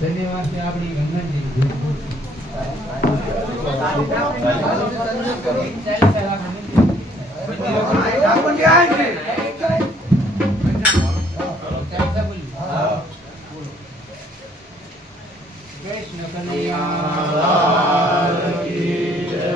धन्यवाद से आपकी गंगा जी कृष्ण कन्हैया लाल की जय।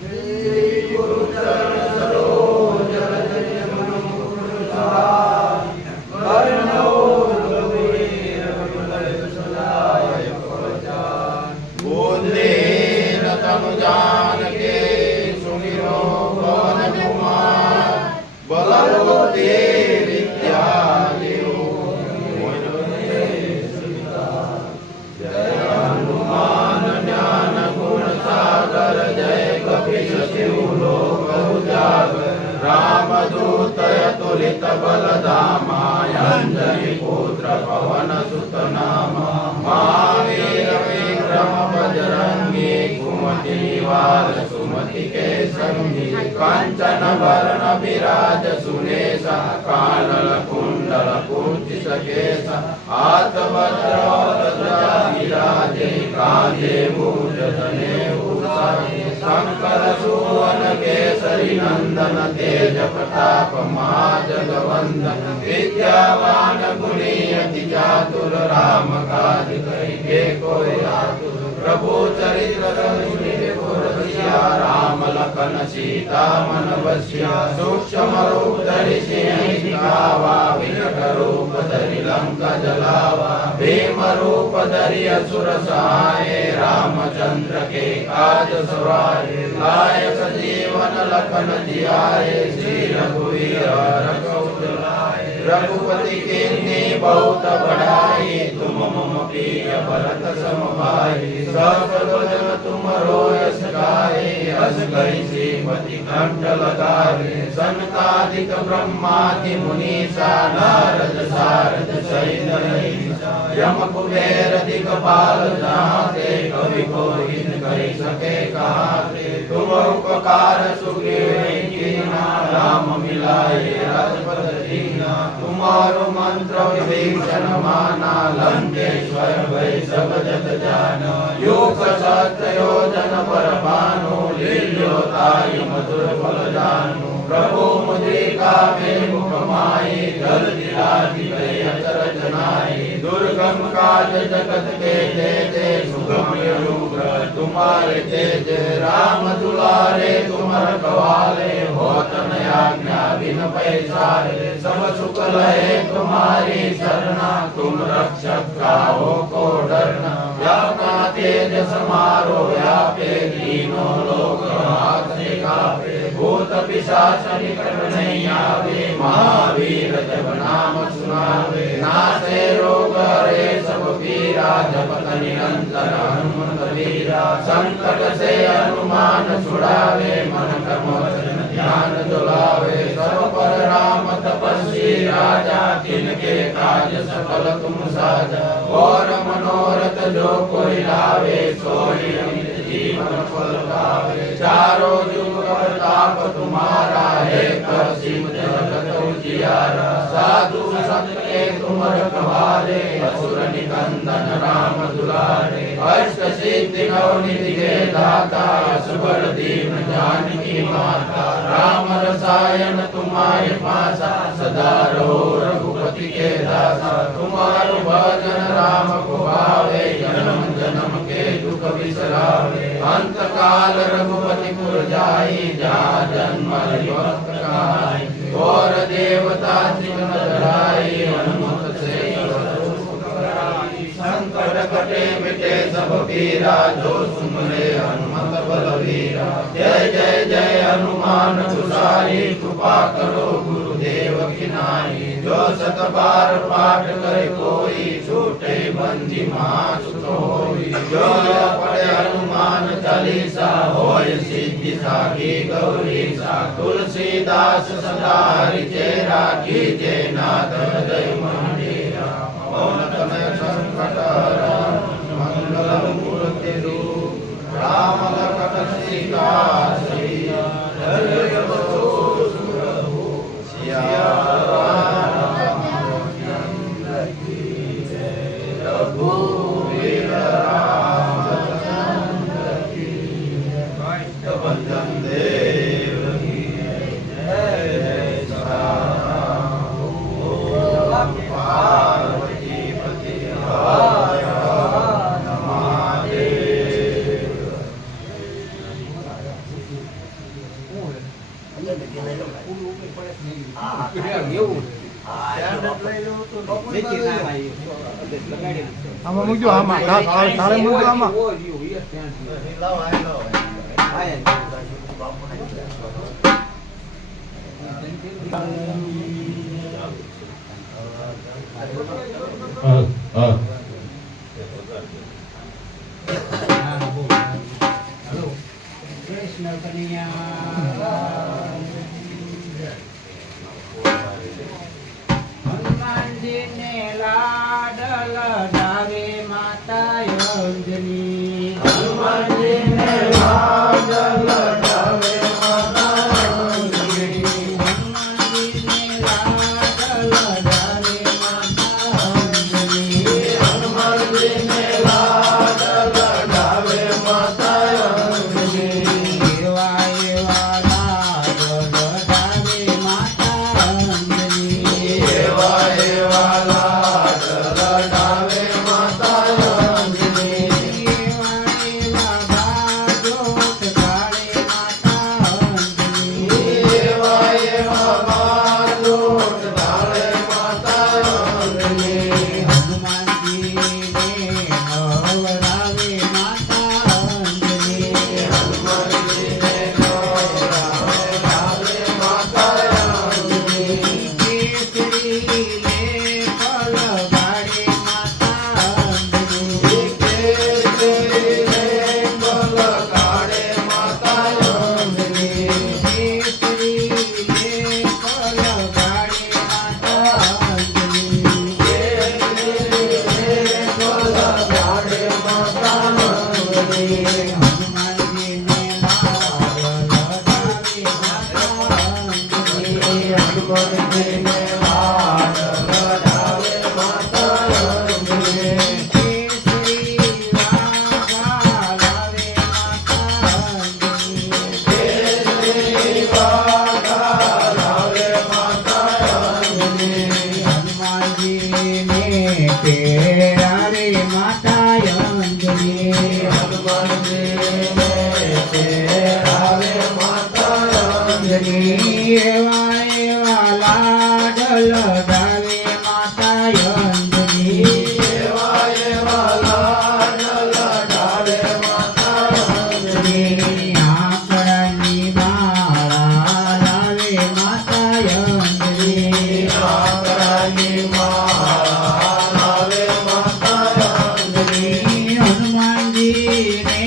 श्री गुरु चरण सरोज रज मन मुकुर सुधारि वरणो रघुवीर रघुबर सदाय पवचान। बोधेन तनु जानके सुमिरो पवन कुमार बलवते विद्या रामदूत तुलित बलधामा अंजनी पुत्र पवन सुत नामा महावीर विक्रम बजरंगी कुमति निवार सुमति के संगी कांचन वरण विराज सुनेसा कानन कुंडल कुंचित केसा हाथ वज्र ध्वजा विराजे कांधे मूज जनेऊ शंकर सुवन केसरी नंदन तेज प्रताप महाजगवंदन विद्यावान गुणी अति चातुर राम काज करिबे कोई आतुर प्रभु चरित्र रघुवीर राम लखन सीता मन बसिया सूक्ष्म रूप धरि सिंह दिखावा विकट रूप धरि लंका जलावा भीम रूप धरि असुर सहाय रामचंद्र के काज सवारे लायक जीवन लखन जियाए श्री रघुवीर रघुकुल लाए रघुपति कीन्ही बहुत बढ़ाई तुम मम प्रिय भरत सम भाई सब भजन तुम रोयस गाए अस कहि श्रीमति कंठ लगाए सनकादिक ब्रह्मादि मुनीसा नारद सारद सहित रहीसा यम कुबेर दिगपाल जाते कवि कोई कहि सके कहाते तुम उपकार सुग्रीव कीना राम मिलाए राजपद दीना तुम्हारो मंत्र विभीषण माना लंकेश्वर भय सब जग जाना योग सत्य योजन पर भानु लील्योताय मधुर फल जानू प्रभु मुद्रिका में मुख माई जल दिलाधि भय अचरज नाई दुर्गम काज जगत के जेते सुगम अनुग्रह तुम्हारे तेज राम दुलारे तुम रखवाले होत न आज्ञा बिन पैसारे सब सुख लहे तुम्हारी शरणा तुम रक्षक काहो को डरना व्यापा तेज समारो व्यापे तीनों लोक हाथ से कापे भूत पिशाच निकट नहीं आवे महावीर जब नाम सुनावे नासे रोग हरे सब पीरा जपत निरंतर हनुमत वीरा संकट से हनुमान छुड़ावे मन कर्म वचन ध्यान दुलावे सब पर राम तपस्वी राजा तिनके काज सकल तुम साजा और मनोरथ जो कोई लावे सोई अमित जीवन फल पावे चारों जुग प्रताप तुम्हारा है सिम जगत उजियारा साधु संत के तुम रखवारे असुर निकंदन राम दुलारे अष्ट सिद्धि नव निधि के दाता सुबर दीन जानकी माता राम रसायन तुम्हारे पासा सदा रहो रघुपति के दासा तुम्हारो भजन राम को भावे जन्म जन्म के दुख बिसरावे अंत काल रघुपति पुर जाई जहाँ जन्म भक्त कहाई और देवता सिमर धराई हनुमत से संकट कटे मिटे सब पीरा जो सुमरे हनुमत बलवीरा जय जय जय हनुमान तुसारी कृपा करो गुरुदेव की नाई जो सत बार पाठ करे कोई छूटे बंदी महासुत होई जो पढ़े हनुमान चालीसा होय सिद्धि साखी गौरीसा तुलसीदास सदा हरि चेरा कीजे नाथ हृदय मंदिरा पवन तनय संकट हरण मंगल मूर्ति रूप राम लखन सीता श्री सिया राम चंद्र की जय। रघुवीर આમાં મૂકજો આમાં તારે મૂકજો આમાં કૃષ્ણ કનૈયા હનુમાનજીને લાડલ ડાવે માતા અંજની હનુમાનજીને લાડલ ડાવે માતા અંજની હનુમાનજીને લાડલ ડાવે માતા અંજની હનુમાનજીને લાડલ ડાવે માતા અંજની એવા એવા લાડલ ડાવે માતા અંજની એવા એવા લાડલ ડાવે માતા અંજની એવા એવા બાજોટ ડાળે માતા અંજની એવા એવા બાજોટ ડાળે માતા અંજની હનુમાનજીને નવરાવે માતા અંજની હનુમાનજીને નવરાવે માતા અંજની કેસરી લે પલ ગાડે માતા અંજની કેસરી રે બલ કાળે માતા અંજની કેસરી લે પલ ગાડે માતા અંજની હનુમાનજીને લાડલ ડાવે માતા અંજની કેસરી વાઘા લાવે માતા અંજની હનુમાનજીને તેરાવે માતા અંજની એવા એવા લાડલ ડાવે માતા અંજની આંકડાની માળા લાવે માતા અંજની હનુમાનજીને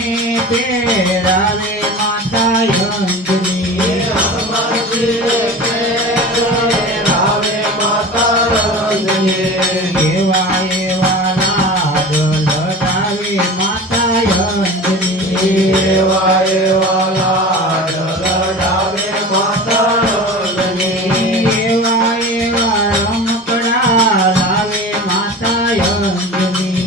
તેરાવે માતા અંજની એવા એવા લાડલ ડાવે માતા અંજની એવા એવા લાડલ ડાવે માતા અંજની એવા એવા રમકડા લાવે માતા અંજની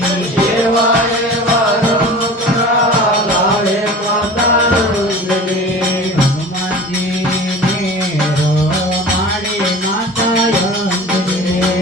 એવા એવા રમકડા લાવે માતા અંજની હનુમાનજીને રમાડે માતા અંજની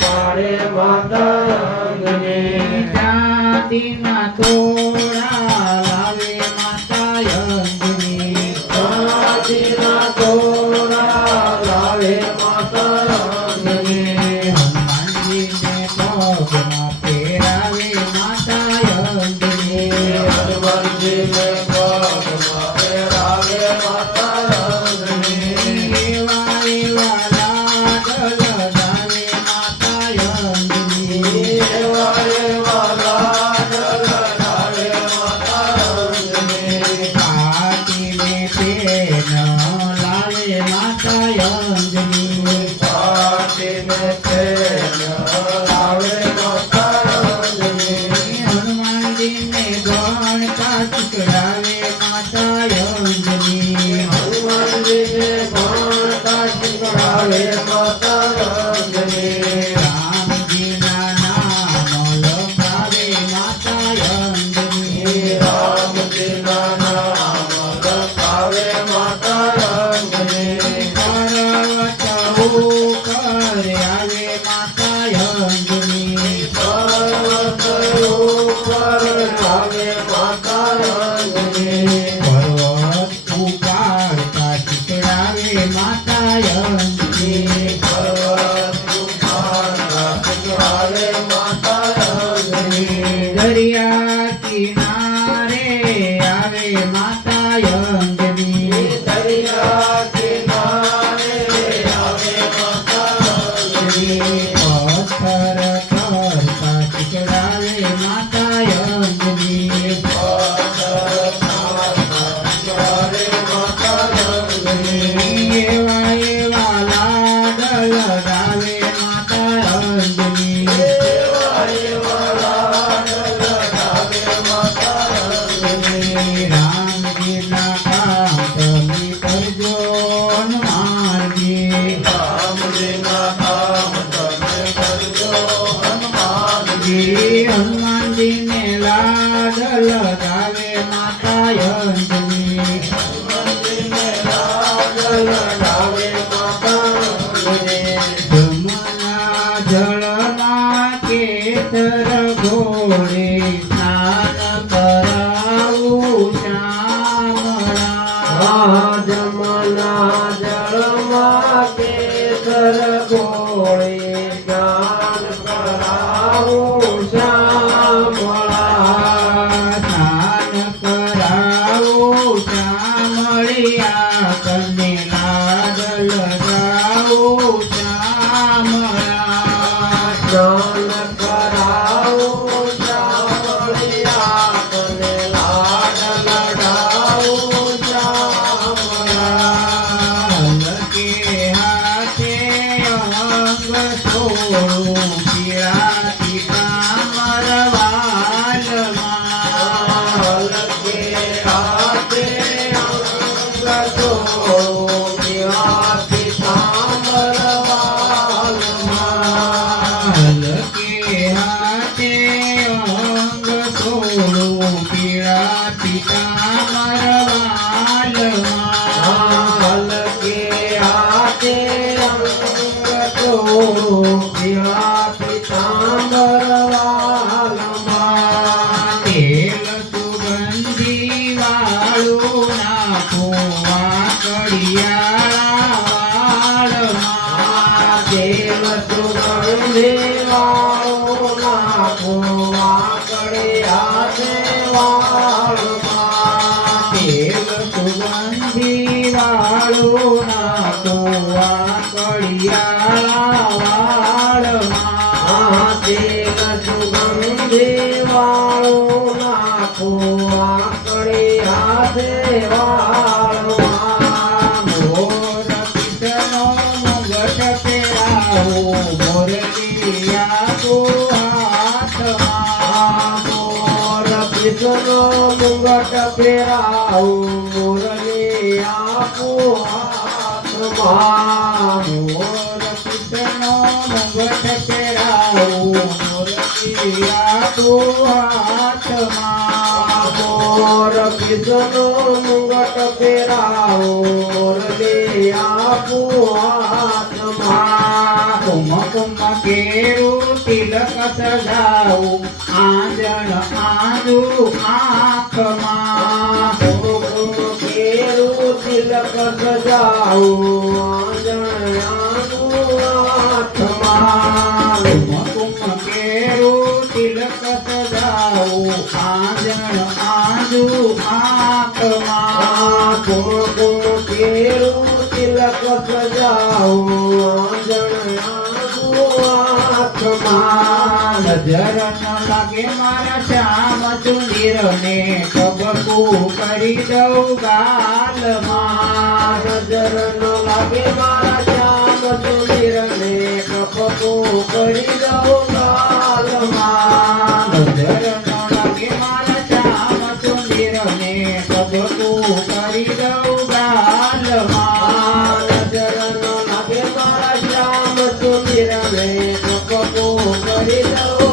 પાડે માતા અંજની જાતિના તોડા લાવે માતા અંજની કાચીના તોડા લાવે માતા અંજની હનુમાનજીને પગમાં પહેરાવે માતા અંજની હનુમાનજીને પગમાં પહેરાવે માતા અંજની એવા એવા લાડલ ડાવે માતા અંજની એવા એવા લાડલ ડાળે માતા અંજની કાટીને પેન લાવે માતા અંજની કાચીને પેન લાવે માતા અંજની હનુમાનજીને ગણતા ચડાવે માતા અંજની હનુમાનજીને ભણતા શીખવાડે માતા અંજની રામજીના નામ લખાવે માતા અંજની રામજીના નામ લખાવે માતા અંજની પર્વત ઉપર આવે માતા અંજની પર્વત ઉપર આવે માતા અંજની પર્વત ઉપાડતા ચડાવે માતા અંજની પર્વત પથ્થર કરતા શીખડાવે માતા અંજની એવા એવા લાડ લગાવે માતા અંજની રામજીના કામ તમે કરજો હનુમાનજી હનુમાનજીને લાડ લગાવે માતા અંજની જમના જળમાં કેસર ઘોડે સ્નાન કરાવું શ્યામળા જમના જળમાં કેસર ગોળે સ્નાન કરાવું શ્યામળા સ્નાન કરાવું શ્યામળિયા કને લાડ લગાવું શ્યામળા સ્નાન કરાવું શ્યામળિયા કને લાડ લડાવું શ્યામળા હલકે હાથે અંગ છોડું પીળાથી કામરવાલમાં હલકે હાથે અંગ છોડું પીળાથી કામરવાલમાં હલકે હાથે અંગ છોડું પીળાથી કામરવાલમાં હલકે હાથે અંગ છોડું પીળાથી કામરવાલમાં તેલ સુગંધી વાળું નાખું વાકડિયાળા દેવ સુગંધે વાળું નાખું વાકડે હાથે વાળમાં તેલ સુગંધી વાળું નાખું વાકડિયાળા વાળમાં દેવ સુગંધે વાળું નાખું વાકડે હાથે વાળમાં મોર પિતનો મુગટ પહેરાવું મોરલિયા તો હાથમાં મોર પિતનો મુગટ પહેરાવું મુરલી આપું હાથમાં મોર પિતનો મુગટ પહેરાવું મોરલિયા તો હાથમાં મોર પિતનો મુગટ પહેરાવું મુરલી આપું હાથમાં કુમકુમ કેરું તિલક સજાવું આંજણ આંજુ આંખમાં કુમકુમ કેરું તિલક સજાવું આંજણાનું હાથમાં કુમકુમ કેરું તિલક સજાવું આંજણ આંજુ આંખમાં કુમકુમ કેરું તિલક સજાવું આંજણાનું હાથમાં નજર ન લાગે મારા શ્યામ ચુંદીર ને કબકું કરી દઉં ગાલમાં નજર ન લાગે મારા શ્યામ સુંદરને કપકું કરી દઉં ગાલમાં નજર ન લાગે મારા શ્યામ ચુંદીર ને કબકું કરી દઉં ગાલમાં નજર ન લાગે મારા શ્યામ સુંદરને કપકું કરી દઉં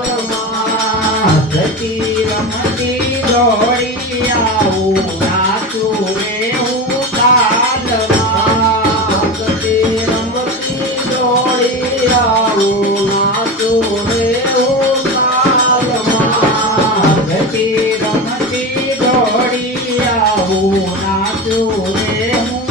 ગાલમાં હસતી રમતી દોડી આવું નાચું રે હું તાલમાં હસતી રમતી દોડી આવું નાચું રે હું તાલમાં હસતી રમતી દોડી આવું નાચું રે હું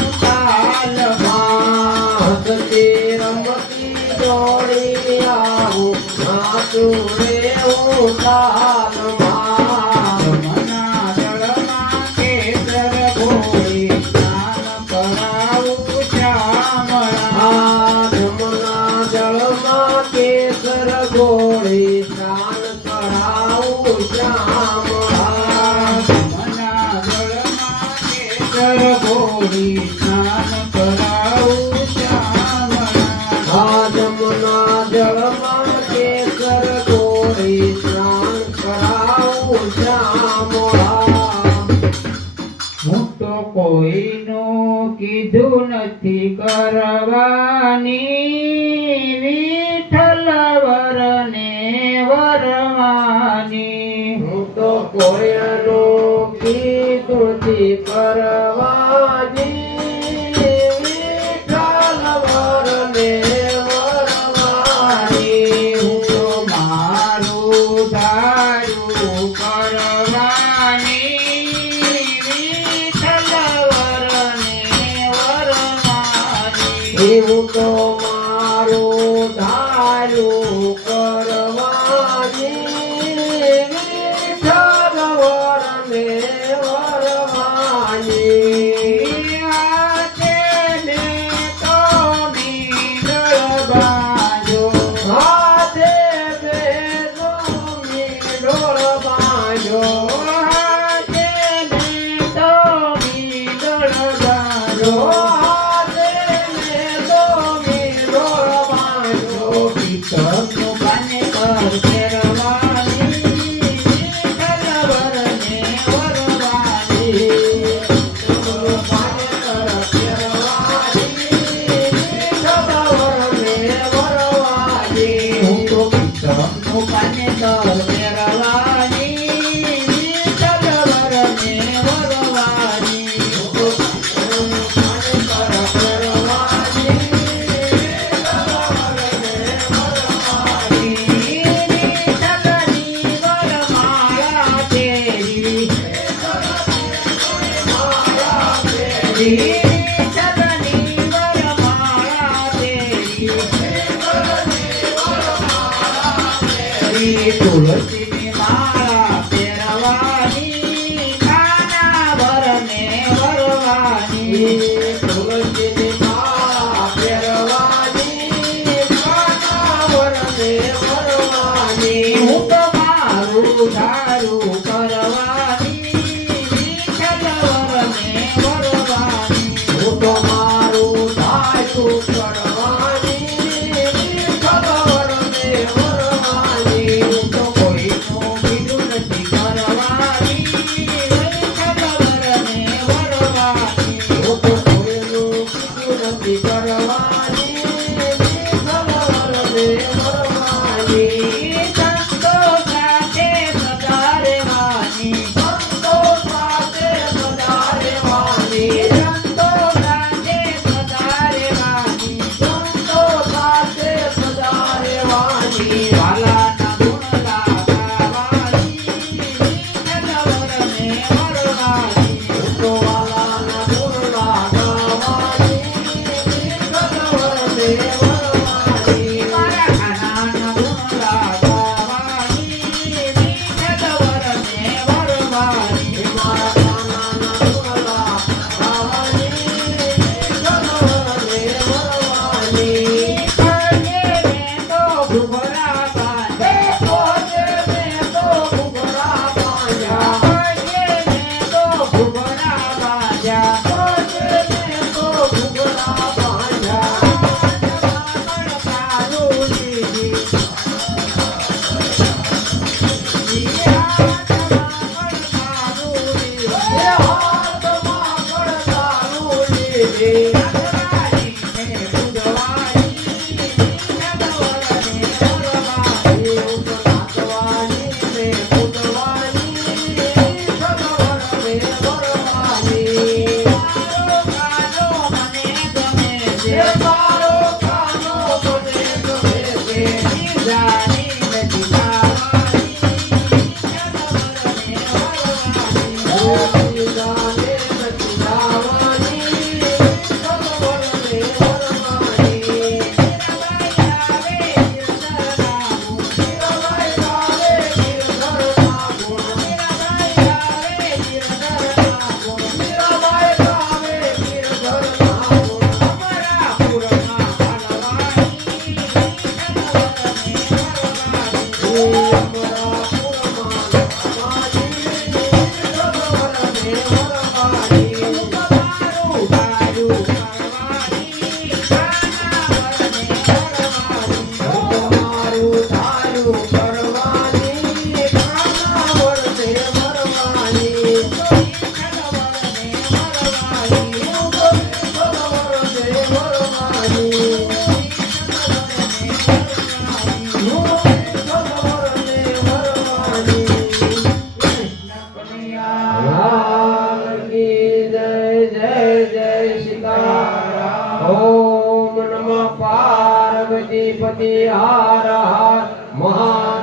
તાલમાં હસતી રમતી દોડી આવું નાચું રે હું તાલમાં મના દળમાં કેસર ઘોડી સ્નાન કરાવું શ્યામળા જમના યમુના જળમાં કેસર ગોળી સ્નાન કરાવું શ્યામળા. હું તો કોઈનું કીધું નથી કરવાની, વિઠ્ઠલ વરને વરવાની. હું તો કોઈનું કીધું નથી કરવાની, વિઠ્ઠલ વરને વરવાની. હું તો મારું ધાર્યું કરવાની, એવું તો મારું ધાર્યું કરવાની, વિઠ્ઠલ વરને વરવાની. હાથે મેં તો મીંડળ બાંધ્યો, હાથે મેં તો મીંડળ બાંધ્યો, હાથે મેં તો મીંડળ બાંધ્યો. પિત્તળનું પાને પર ફેરવાની, વિઠ્ઠલ વરને વરવાની. પિત્તળનું પાને પર ફેરવાની, વિઠ્ઠલ વરને વરવાની. હું તો પિત્તળનું પાને પર ફેરવાની, વિઠ્ઠલ વરને વરવાની. હું તો પિત્તળનું પાને પર ફેરવાની, તુલસીની માળા પહેરવાની, કાના વરને વરવાની. તુલસીની માળા પહેરવાની, કાના વરને વરવાની. હું તો મારું ધારું કરવાની, વિઠ્ઠલ વરને વરવાની. હું તો મારું ધારું કરવાની, વિઠ્ઠલ વરને વરવાની. હું તો કોઈ પતિ હાર હાર મહા